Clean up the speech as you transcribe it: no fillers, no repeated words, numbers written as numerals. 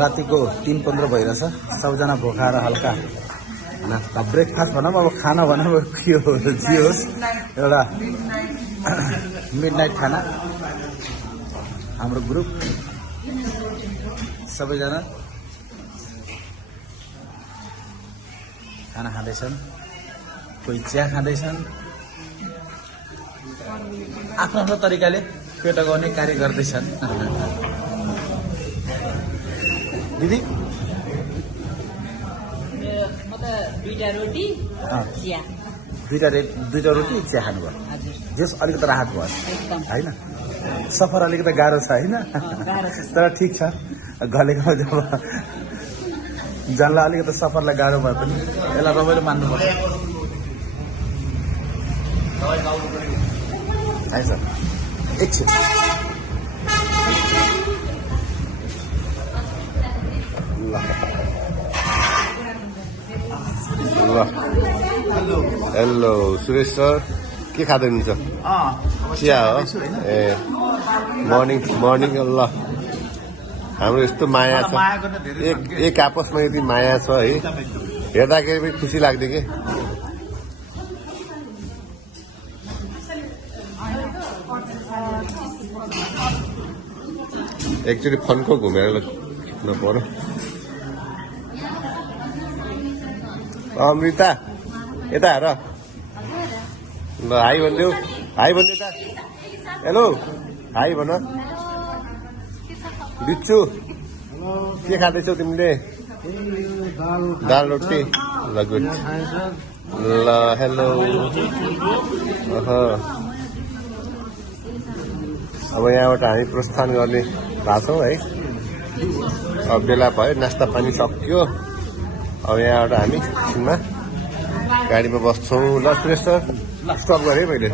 रातिको 3:15 भइरहेछ। सबजना भोकाएर हल्का नास्ता ब्रेकफास्ट भनौँ अब खाना भनौँ के हो जे होस् एउटा मिडनाइट खाना। हाम्रो ग्रुप सबैजना खाना खाँदैछन्, कोही चिया खाँदैछन्, आफ्नो आफ्नो तरिकाले पेट अगाउने कार्य गर्दैछन्। दिदी दुईटा रोटी चिया, दुईटा रोटी चिया खानुभयो, जस अलिकति राहत भयो होइन। सफर अलिकति गाह्रो छ होइन, तर ठिक छ। गलेको जब जानलाई अलिकति सफरलाई गाह्रो भए पनि यसलाई रमाइलो मान्नुपर्छ है सर। एकछिन ल ल हेलो सुरेश सर, के खाँदै हुनुहुन्छ? चिया हो ए मर्निङ। ल हाम्रो यस्तो माया छ, एक आपसमा यति माया छ है, हेर्दाखेरि पनि खुसी लाग्यो कि। एकचोटि फन्को घुमेर खिच्नु पर्यो। अमृता यता हेर ल, हाई भनिदेऊ, हाई भन्नु त। हेलो हाई भन। बिच्चु के खाँदैछौ तिमीले? दाल रोटी। ल गुड। ल हेलो। अब यहाँबाट हामी प्रस्थान गर्ने भएको छौँ है। अब बेला भयो, नास्ता पानी सक्यो। अब यहाँबाट हामी एकछिनमा गाडीमा बस्छौँ। ल सुरेश सर स्टप गरेँ मैले।